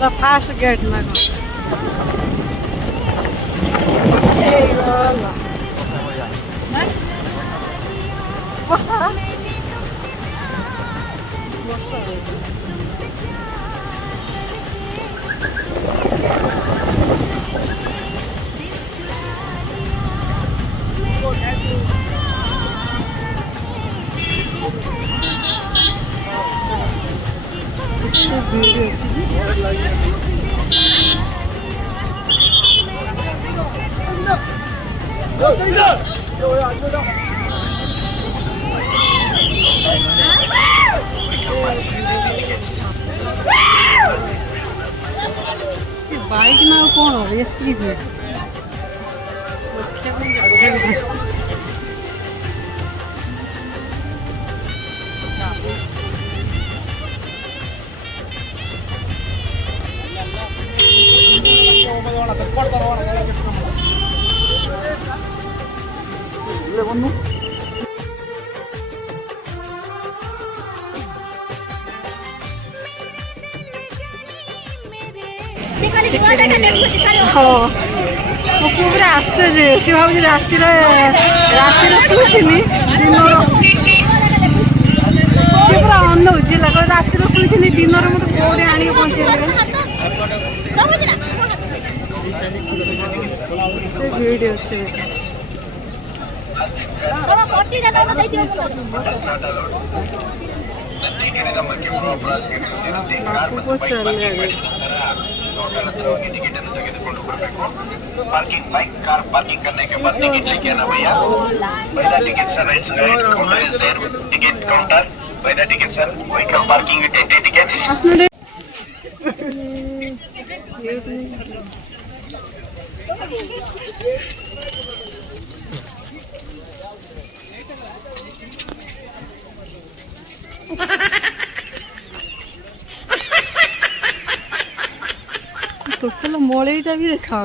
the fast gate ना बस्ता bike ना कौन हो रही है पूरा आसছে যে সে ভাবছি রাত্রিরে শুইনি দিনর সে পুরা অন্ধ হচ্ছে লাগে রাত্রিরে শুইনি দিনর মতো কোরে আনি পৌঁছেইলে ভিডিও আছে বাবা পটি দাও না দেই দিও आपको चल पार्किंग बाइक कार पार्किंग करने के बाद टिकट लेके आना भैया पहला टिकट सर टिकट काउंटर पहला ticket sir vehicle parking ticket total मलईटा भी देखा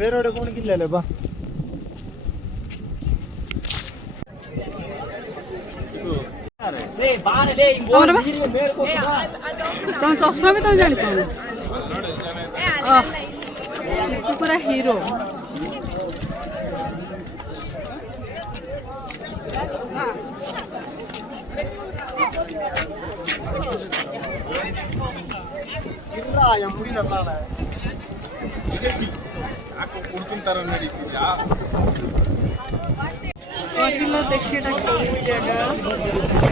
ಬೇರೆ कौन किल्ले बा तुम चश्मा भी तुम जानी पाओ चिक्कू पूरा हीरो देखिए जगह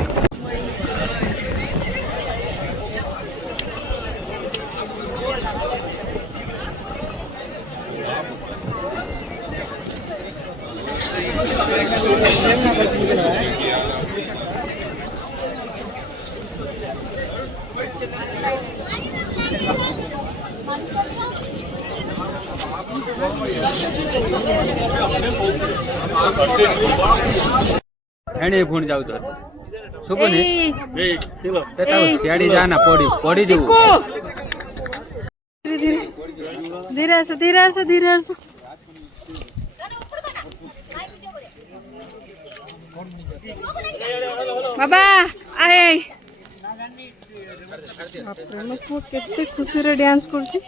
फोन जाऊ तर सुबुनी सियाड़ी जाना पड़ी पड़ी जो धीरे से धीरे से धीरे से बाबा आए लोग केते खुशी रे डांस करछि